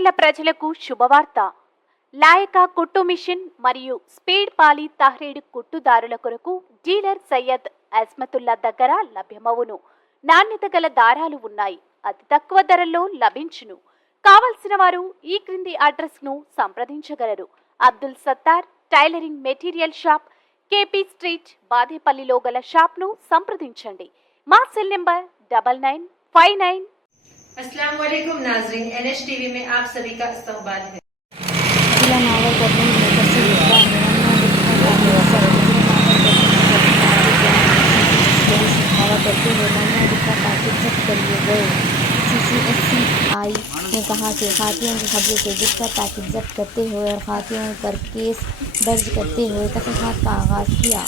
మాచర్ల ప్రజలకు శుభవార్త. లాయక కుట్టు మిషన్ మరియు స్పీడ్ పాలి తహ్రీడ్ కుట్టుదారుల కొరకు డీలర్ సయ్యద్ అజ్మతుల్లా దగ్గర లభ్యమవును. నాణ్యత గల దారాలు ఉన్నాయి. అతి తక్కువ ధరల్లో లభించును. కావలసిన వారు ఈ క్రింది అడ్రస్ ను సంప్రదించగలరు. Abdul Sattar tailoring material shop, KP street, బాదేపల్లిలో గల షాప్ ను సంప్రదించండి. మా సెల్ నంబర్ 9959। अस्सलाम वालेकुम नाज़रीन, NH टीवी में आप सभी का इस्तकबाल है। जिला नागरकर्नूल में प्रसिद्ध करते हुए का पैकेट जब्त कर लिए गए। CCSCI ने कहा कि खातियों की खबरों से गुटखा पैकेट जब्त करते हुए और खातियों पर केस दर्ज करते हुए तहकीकात का आगाज़ किया।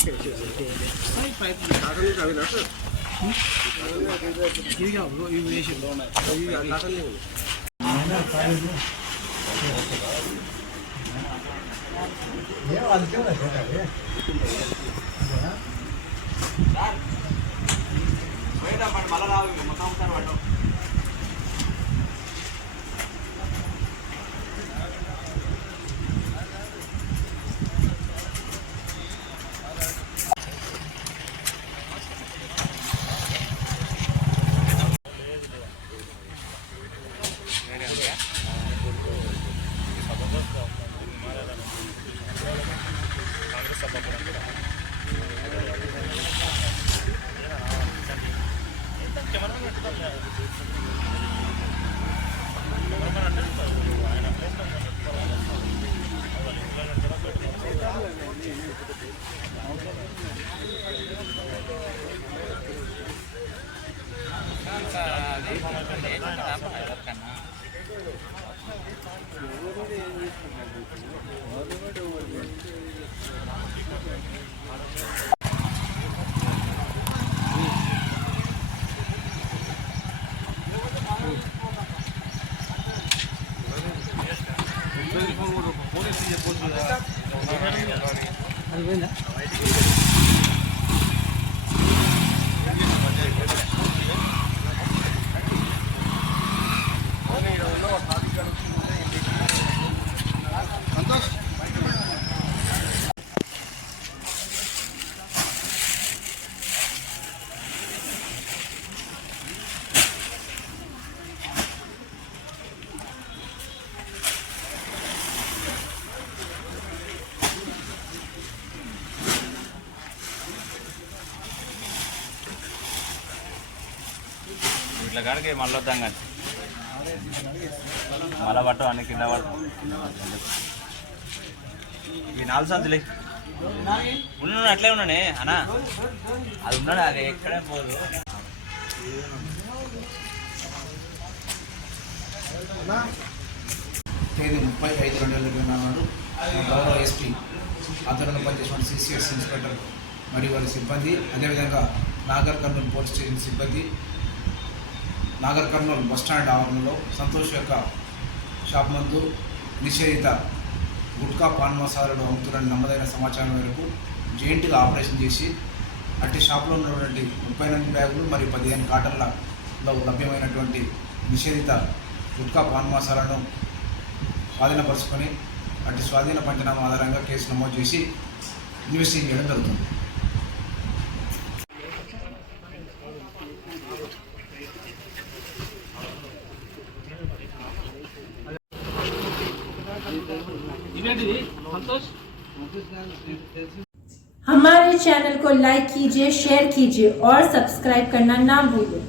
ఇట్లా కాడికి మళ్ళీ వద్దాం కానీ మళ్ళీ పట్టు అన్ని కింద పట్టు. ఈ 4 సంచులే ఉన్నాను అట్లే ఉన్నానే అన్నా, అది ఉన్నాడు, అది ఎక్కడే పోదు. తేదీ 35/2/2024 గౌరవ ఎస్పీ ఆధ్వర్యంలో పనిచేసిన CCS ఇన్స్పెక్టర్ మరియు వారి సిబ్బంది, అదేవిధంగా నాగర్ కర్నూలు పోలీస్ స్టేషన్ సిబ్బంది నాగర్ కర్నూలు బస్టాండ్ ఆవరణలో సంతోష్ యొక్క షాప్ నందు నిషేధిత గుట్కా పాన్ మసాలాలు అమ్ముతున్న నమ్మదైన సమాచారం మేరకు జెయింట్గా ఆపరేషన్ చేసి అట్టి షాప్లో ఉన్నటువంటి 38 బ్యాగులు మరియు 15 కాటన్లలో లభ్యమైనటువంటి నిషేధిత గుట్కా పాన్ మసాలాను స్వాధీనపరుచుకొని అట్టి స్వాధీన పంచనామా ఆధారంగా కేసు నమోదు చేసి ఇన్వెస్టిగేషన్ చేయడం జరుగుతుంది. हमारे चैनल को लाइक कीजिए, शेयर कीजिए और सब्सक्राइब करना ना भूलिए।